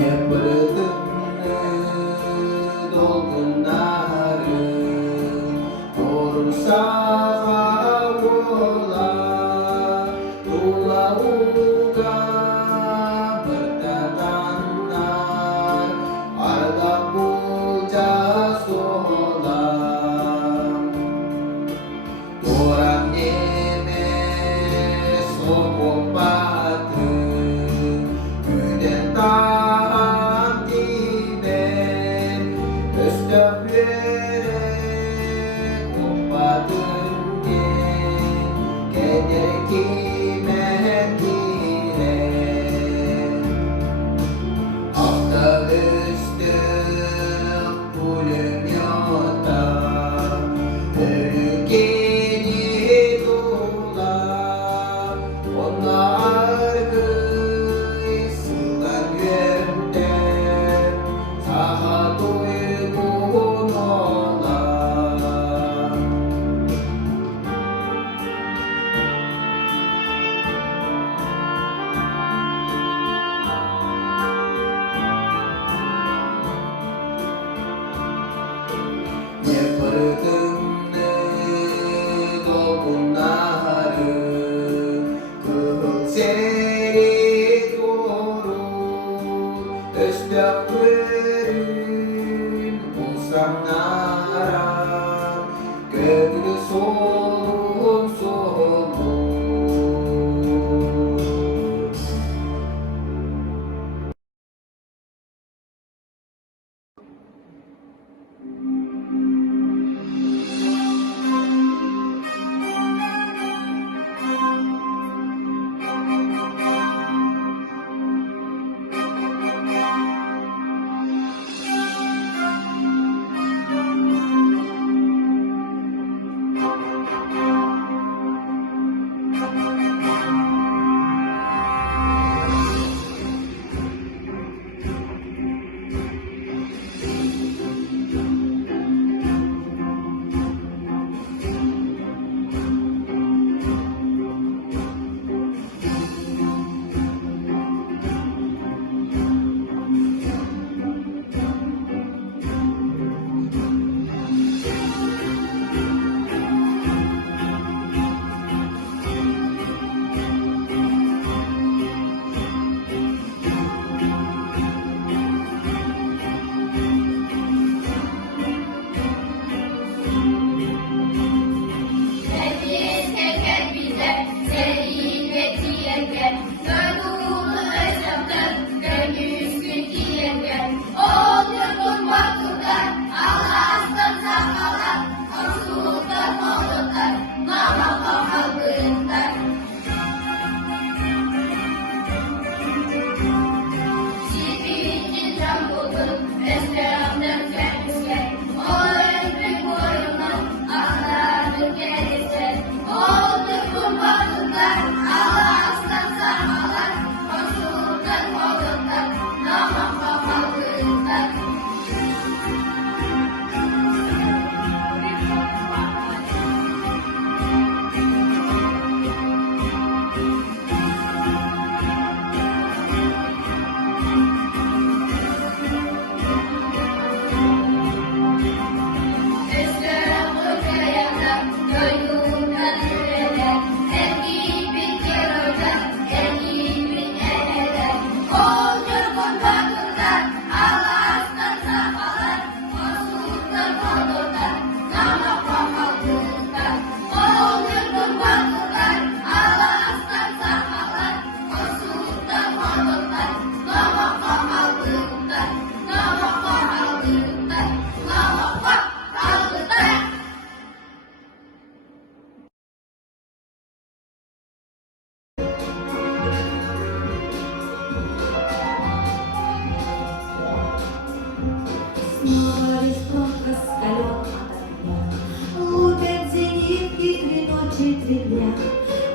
예쁘든지 dolgunları Doğrusa vola Tulauga bertatangan Arga puja sola Orang yeme sokopatı Güden tahan tiben Östöpleri kopatın gen Kedeki mehkire Altta üstü kulüm yota Ölükeni dola Onlar kıyısından gönder Saha duygun ola 예쁘든지 dolgunları Kızeri doğru Östöplerin uzanlara Göklü solun solun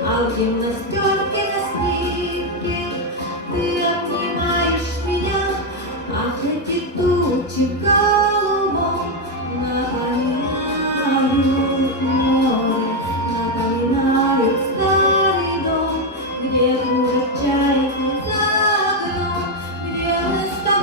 А в гимнастерке на скрипке ты обнимаешь меня, ах, эти тучи голубом напоминают море, напоминают старый дом, где курят чайки за окном, где мы с тобой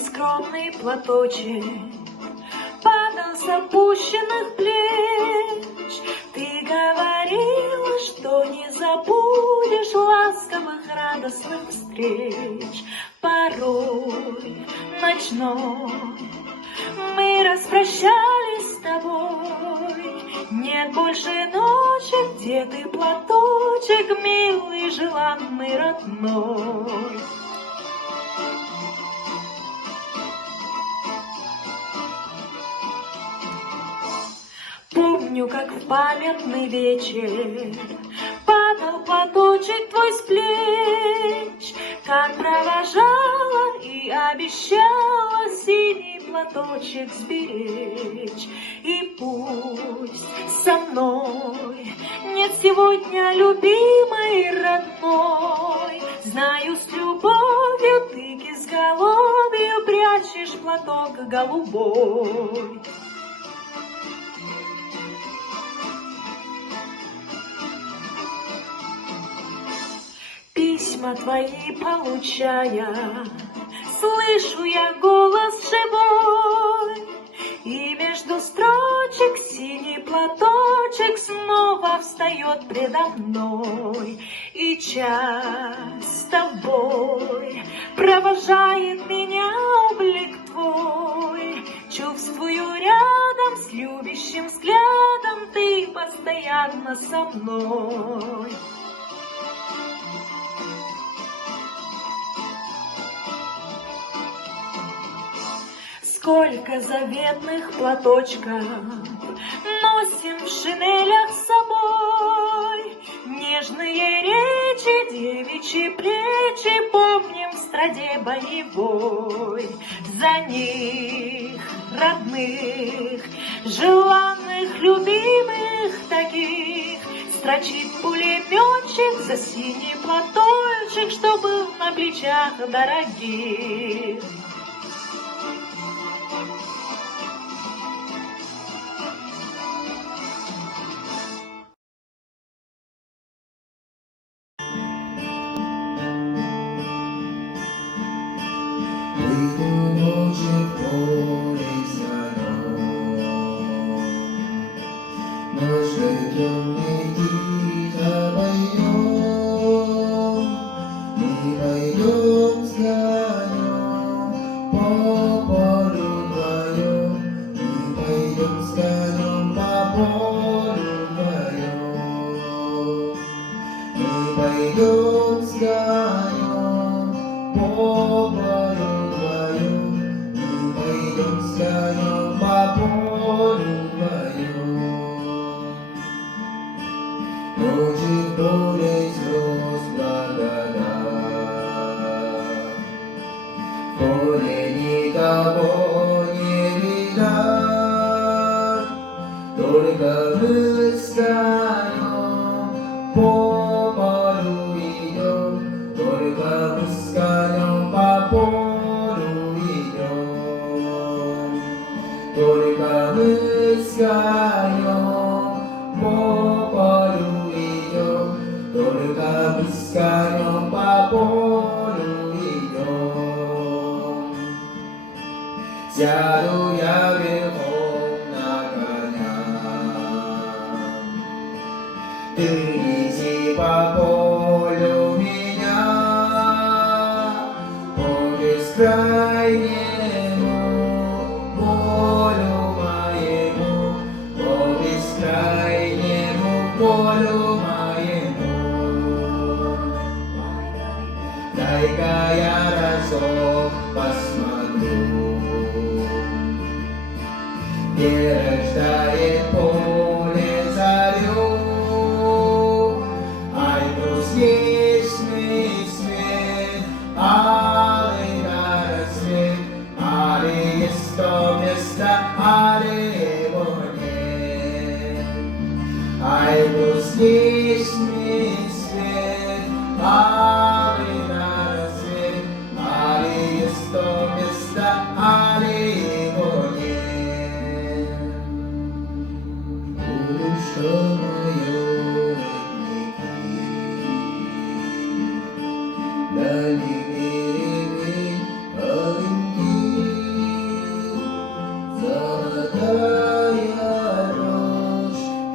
скромный платочек падал с опущенных плеч. Ты говорила, что не забудешь ласковых радостных встреч. Порой ночной мы распрощались с тобой. Нет больше ночи, где ты, платочек, милый, желанный, родной. Помню, как в памятный вечер падал платочек твой с плеч, как провожала и обещала синий платочек сберечь. И пусть со мной нет сегодня любимой родной, знаю, с любовью ты к изголовью прячешь платок голубой. Письма твои получая, слышу я голос живой, и между строчек синий платочек снова встает предо мной. И час с тобой провожает меня облик твой. Чувствую рядом с любящим взглядом ты постоянно со мной. Сколько заветных платочков носим в шинелях с собой, нежные речи, девичьи плечи помним в страде боевой. За них, родных, желанных, любимых таких, строчит пулеметчик за синий платочек, что был на плечах дорогих.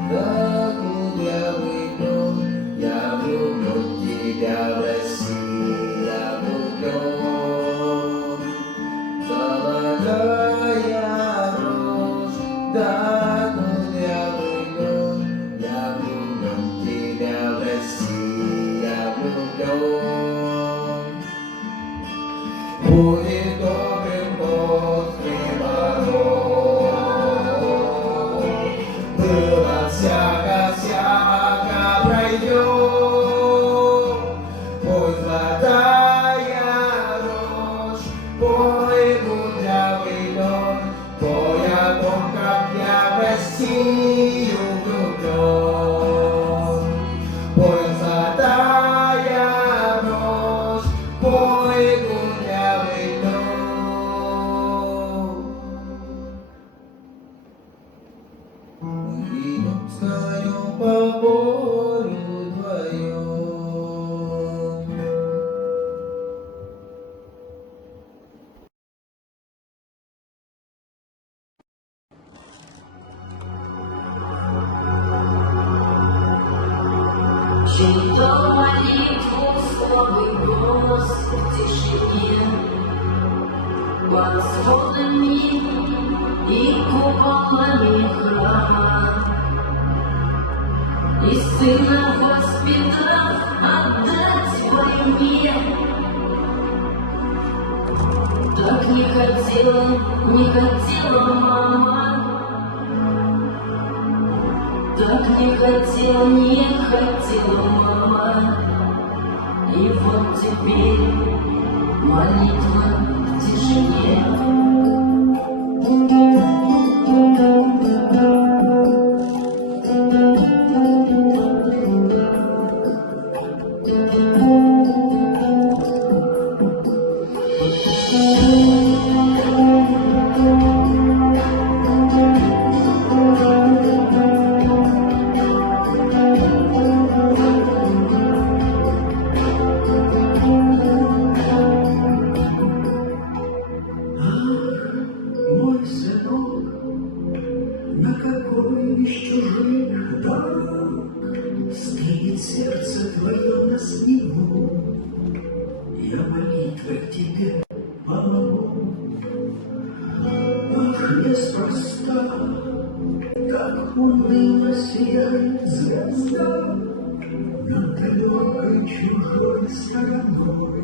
как кудрявый лед. Я влюблен в тебя, в Россию, я влюблен. Золотая рожь, да кудрявый лед. Я влюблен в тебя, в Россию, я влюблен. Будет добрым после ворот. Было всяко пройдет. Пой, золотая рожь, пой, кудрявый лед, пой о том, как я в Россию влюблен. Пой, золотая рожь, пой, кудрявый лед. Мы идем с конем по полю вдвоем. Чью-то молитву слабый голос в тишине, под сводами и куполами храма. И сына воспитав отдать войне, так не хотела мама. Так не хотела мама. И вот теперь молитва в тишине. Мой сынок, на какой из чужих дорог стынет сердце твое на снегу. Я молитвой к тебе помогу. Ах, неспроста, как уныло сияет звезда над далекой чужой стороной,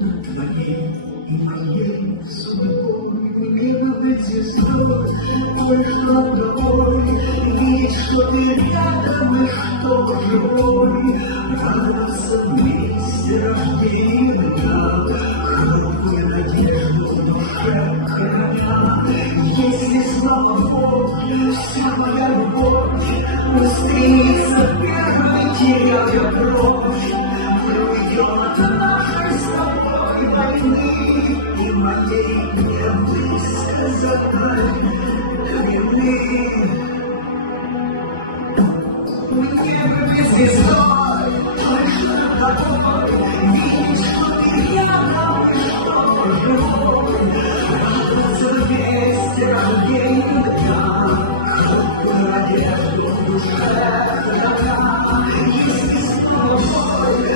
над твоей и моей судьбой. Небо быть звездой, ой, что тобой, видеть, что ты рядом и что живой, радоваться вместе рождения, хрупкую надежду в душе храня. Если слава Бог, вся моя любовь устремится первой, теряя кровь, мы уйдем от нашей с тобой войны и моей закрой длины. Мне бы быть звездой, точно тобой, видеть, что ты рядом и что живой, радоваться вместе рождения, хрупкую надежду в душе храня. Если снова бой,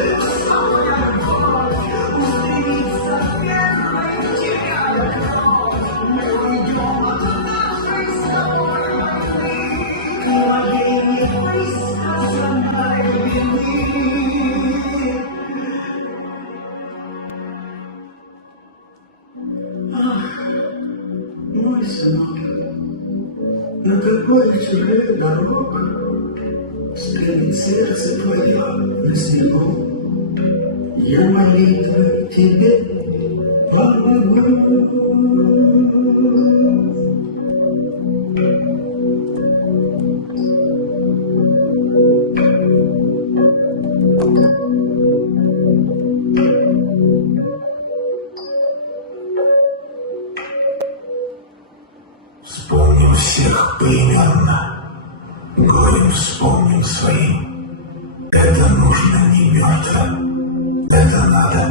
самая любовь устремится первой, теряя кровь. Мы уйдем от нашей с тобой войны и моей невысказанной вины. Ах, мой сынок, на какой чужих дорог стынет сердце твое на снегу. Я молитвой тебе помогу. Вспомним всех поименно, горем вспомним своим. Это нужно не мертвым, это надо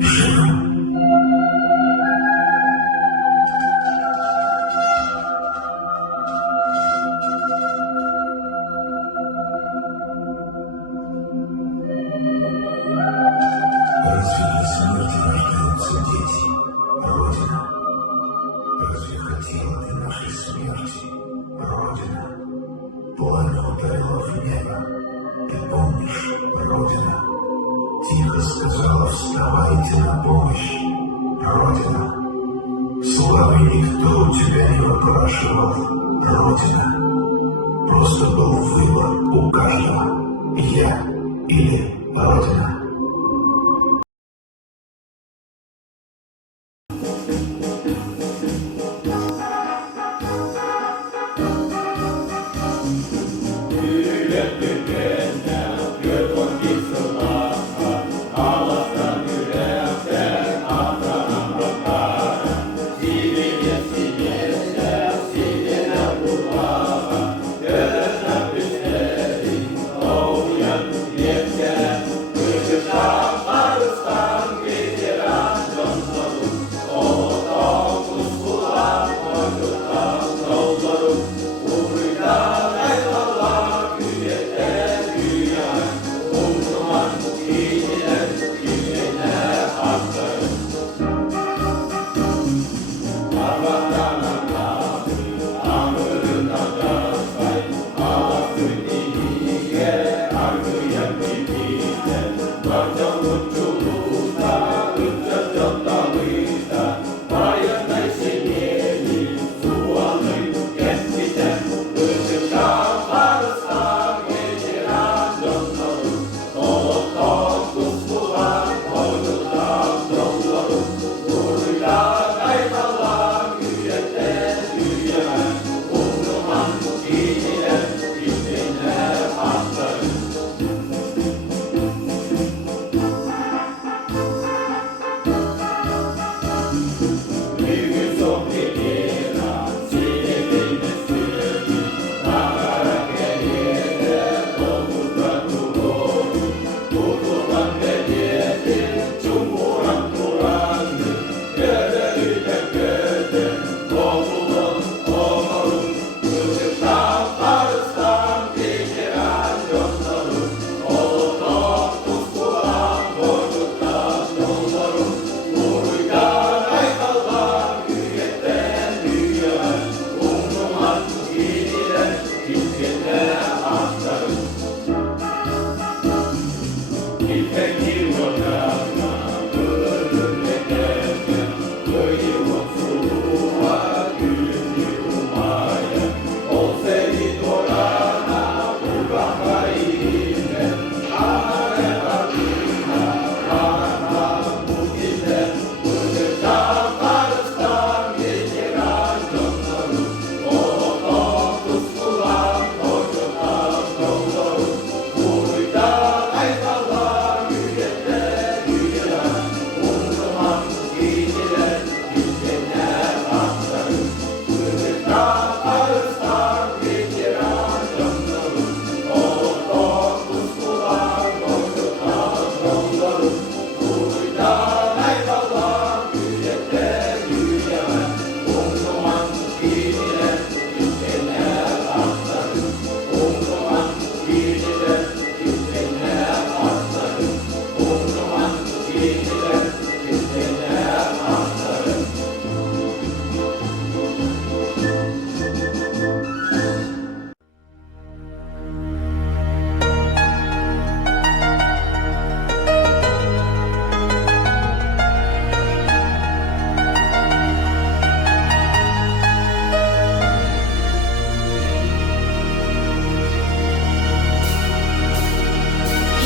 живым. рождаются дети, Родина. Разве хотела ты нашей смерти, Родина? Пламя ударило в небо. Ты помнишь, Родина? Тихо сказала: вставайте на помощь, Родина. Славы никто у тебя не выпрашивал, Родина. Просто был выбор у каждого: я или Родина.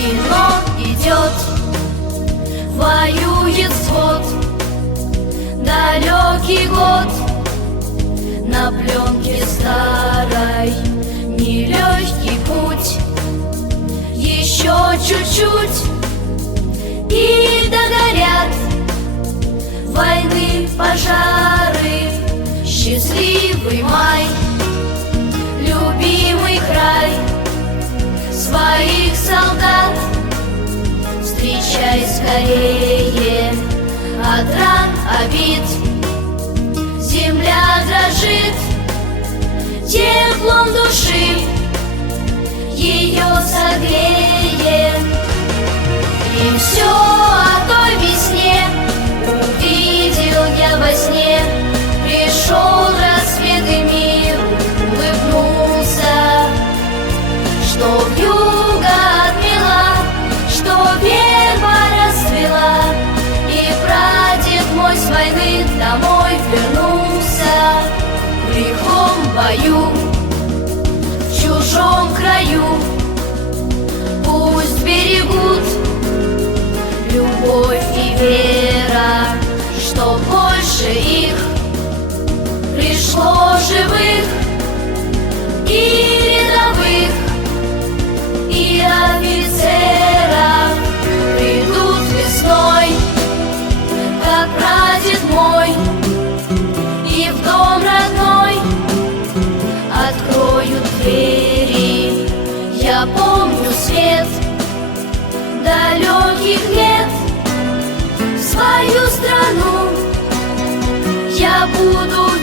Кино идет, воюет взвод, далекий год на пленке старой, нелегкий путь, еще чуть-чуть и догорят войны пожары. Счастливый май, любимый край своих солдат, встречай скорее от ран обид. Земля дрожит теплом души, ее согреет. И все о той весне, что вьюга отмела, что верба расцвела, и прадед мой с войны домой вернулся. В лихом бою, в чужом краю, пусть берегут любовь и вера, что больше их пришло живых и рядовых, и офицеров. Придут весной, как прадед мой, и в дом родной откроют двери. Я помню свет далеких лет, свою страну я буду